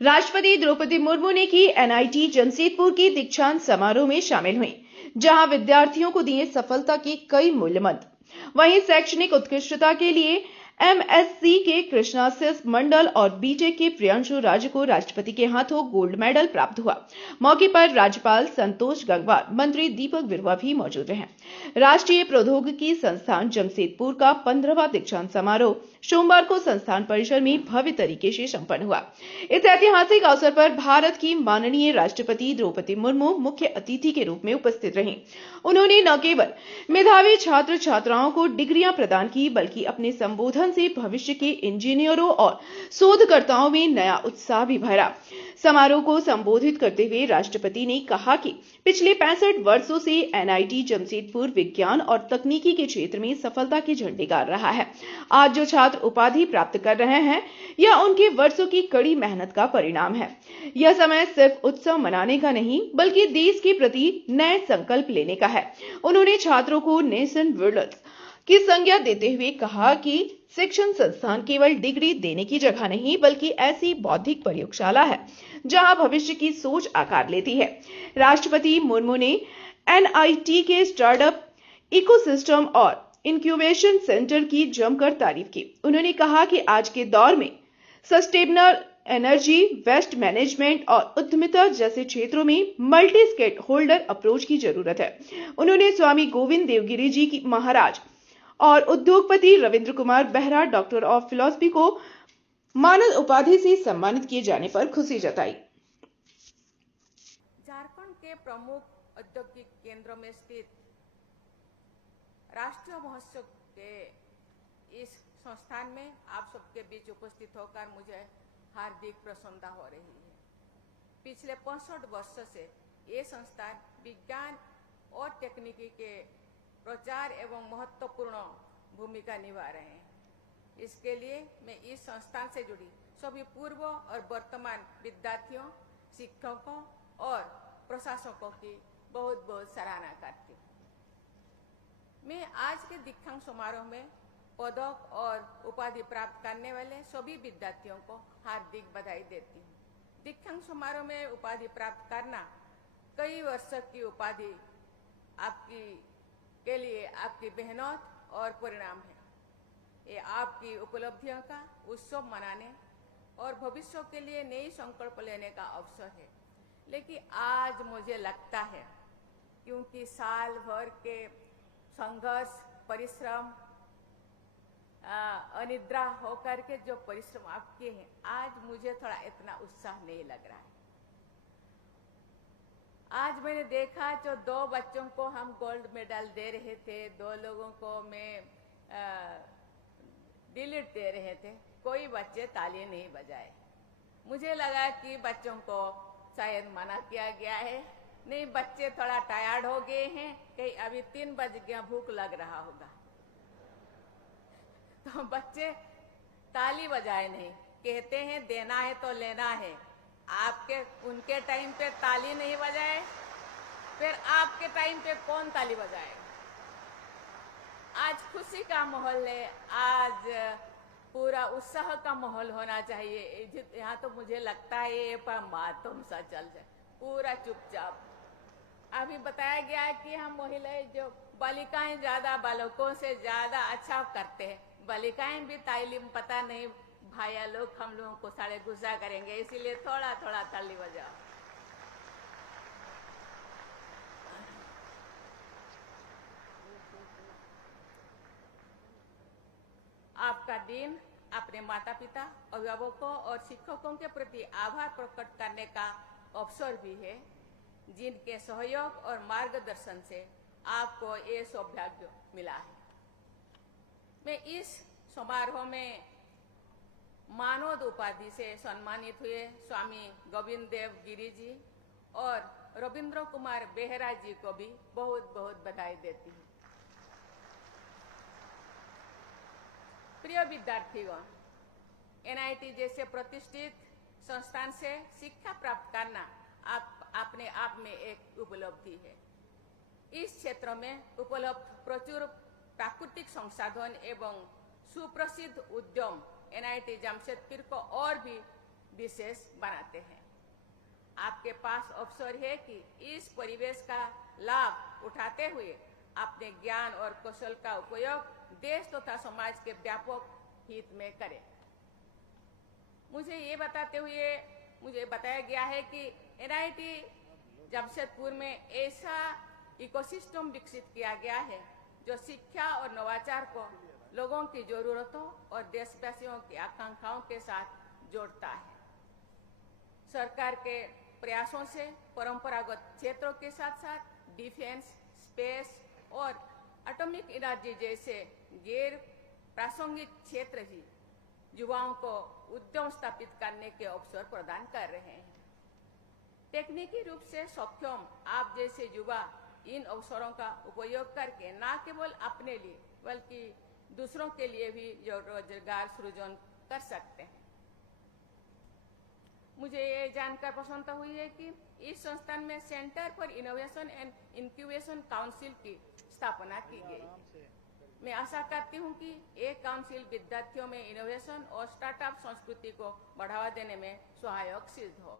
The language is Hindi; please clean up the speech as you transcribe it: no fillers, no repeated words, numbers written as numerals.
राष्ट्रपति द्रौपदी मुर्मू ने की एनआईटी जमशेदपुर की दीक्षांत समारोह में शामिल हुई, जहां विद्यार्थियों को दिए सफलता के कई मूल्य मंत्र। वहीं शैक्षणिक उत्कृष्टता के लिए एमएससी के कृष्णाशिष मंडल और बीटेक के प्रियांशु राज को राष्ट्रपति के हाथों गोल्ड मेडल प्राप्त हुआ। मौके पर राज्यपाल संतोष गंगवार, मंत्री दीपक बिरुवा भी मौजूद रहे। राष्ट्रीय प्रौद्योगिकी संस्थान जमशेदपुर का 15वां दीक्षांत समारोह सोमवार को संस्थान परिसर में भव्य तरीके से संपन्न हुआ। इस ऐतिहासिक अवसर पर भारत की माननीय राष्ट्रपति द्रौपदी मुर्मू मुख्य अतिथि के रूप में उपस्थित रहीं। उन्होंने न केवल मेधावी छात्र छात्राओं को डिग्रियां प्रदान की, बल्कि अपने संबोधन से भविष्य के इंजीनियरों और शोधकर्ताओं में नया उत्साह भी भरा। समारोह को संबोधित करते हुए राष्ट्रपति ने कहा कि पिछले 65 वर्षों से एनआईटी जमशेदपुर विज्ञान और तकनीकी के क्षेत्र में सफलता के झंडे गाड़ रहा है। आज जो छात्र उपाधि प्राप्त कर रहे हैं, यह उनके वर्षों की कड़ी मेहनत का परिणाम है। यह समय सिर्फ उत्सव मनाने का नहीं, बल्कि देश के प्रति नए संकल्प लेने का है। उन्होंने छात्रों को नेशन बिल्डर्स की संज्ञा देते हुए कहा कि शिक्षण संस्थान केवल डिग्री देने की जगह नहीं, बल्कि ऐसी बौद्धिक प्रयोगशाला है जहां भविष्य की सोच आकार लेती है। राष्ट्रपति मुर्मू ने एनआईटी के स्टार्टअप इकोसिस्टम और इंक्यूबेशन सेंटर की जमकर तारीफ की। उन्होंने कहा कि आज के दौर में सस्टेनेबल एनर्जी, वेस्ट मैनेजमेंट और उद्यमिता जैसे क्षेत्रों में मल्टी स्टेक होल्डर अप्रोच की जरूरत है। उन्होंने स्वामी गोविंद देवगिरी जी की महाराज और उद्योगपति Ravindra Kumar Behera, doctor of philosophy को मानद उपाधि से सम्मानित किए जाने पर खुशी जताई। झारखंड के प्रमुख औद्योगिक केंद्रों में स्थित राष्ट्रीय महोत्सव के इस संस्थान में आप सबके बीच उपस्थित होकर मुझे हार्दिक प्रसन्नता हो रही है। पिछले 65 वर्षों से ये संस्थान विज्ञान और तकनीकी के प्रचार एवं महत्वपूर्ण भूमिका निभा रहे हैं। इसके लिए मैं इस संस्थान से जुड़ी सभी पूर्व और वर्तमान विद्यार्थियों, शिक्षकों और प्रशासकों की बहुत बहुत सराहना करती हूँ। मैं आज के दीक्षांत समारोह में पदक और उपाधि प्राप्त करने वाले सभी विद्यार्थियों को हार्दिक बधाई देती हूँ। दीक्षांत समारोह में उपाधि प्राप्त करना कई वर्षों की उपाधि के लिए आपकी मेहनत और परिणाम है। ये आपकी उपलब्धियों का उत्सव मनाने और भविष्य के लिए नई संकल्प लेने का अवसर है। लेकिन आज मुझे लगता है, क्योंकि साल भर के संघर्ष, परिश्रम, अनिद्रा होकर के जो परिश्रम आप किए हैं, आज मुझे थोड़ा इतना उत्साह नहीं लग रहा है। आज मैंने देखा जो 2 बच्चों को हम गोल्ड मेडल दे रहे थे, 2 लोगों को मैं डिलीट दे रहे थे, कोई बच्चे ताली नहीं बजाए। मुझे लगा कि बच्चों को शायद मना किया गया है। नहीं, बच्चे थोड़ा टायर्ड हो गए हैं, कहीं अभी 3 बज गया, भूख लग रहा होगा, तो बच्चे ताली बजाए नहीं। कहते हैं देना है तो लेना है। उनके टाइम पे ताली नहीं बजाए, फिर आपके टाइम पे कौन ताली बजाए? आज खुशी का माहौल है, आज पूरा उत्साह का माहौल होना चाहिए। यहाँ तो मुझे लगता है ये पर मातम सा चल जाए, पूरा चुपचाप। अभी बताया गया है कि हम महिलाएं जो बालिकाएं ज्यादा बालकों से ज्यादा अच्छा करते हैं, बालिकाएं भी तालीम पता नहीं भाइया लोग हम लोगों को साढ़े गुस्सा करेंगे, इसीलिए थोड़ा थोड़ा ताली बजाओ। आपका दिन अपने माता पिता, अभिभावकों और शिक्षकों के प्रति आभार प्रकट करने का अवसर भी है, जिनके सहयोग और मार्गदर्शन से आपको ये सौभाग्य मिला है। मैं इस समारोह में मानद उपाधि से सम्मानित हुए स्वामी गोविंद देव गिरी जी और रविंद्र कुमार बेहरा जी को भी बहुत बहुत बधाई देती हूँ। प्रिय विद्यार्थियों, एनआईटी जैसे प्रतिष्ठित संस्थान से शिक्षा प्राप्त करना अपने आप में एक उपलब्धि है। इस क्षेत्र में उपलब्ध प्रचुर प्राकृतिक संसाधन एवं सुप्रसिद्ध उद्यम एनआईटी जमशेदपुर को और भी विशेष बनाते हैं। आपके पास अवसर है कि इस परिवेश का लाभ उठाते हुए अपने ज्ञान और कौशल का उपयोग देश तथा समाज के व्यापक हित में करें। मुझे बताया गया है कि एनआईटी जमशेदपुर में ऐसा इकोसिस्टम विकसित किया गया है जो शिक्षा और नवाचार को लोगों की जरूरतों और देशवासियों की आकांक्षाओं के साथ जोड़ता है। सरकार के प्रयासों से परंपरागत क्षेत्रों के साथ साथ डिफेंस, स्पेस और एटॉमिक एनर्जी जैसे गैर प्रासंगिक क्षेत्र ही युवाओं को उद्यम स्थापित करने के अवसर प्रदान कर रहे हैं। तकनीकी रूप से सक्षम आप जैसे युवा इन अवसरों का उपयोग करके न केवल अपने लिए बल्कि दूसरों के लिए भी रोजगार सृजन कर सकते हैं। मुझे ये जानकर प्रसन्नता हुई है कि इस संस्थान में centre for innovation and incubation council की स्थापना की गई। मैं आशा करती हूं कि ये काउंसिल विद्यार्थियों में इनोवेशन और स्टार्टअप संस्कृति को बढ़ावा देने में सहायक सिद्ध हो।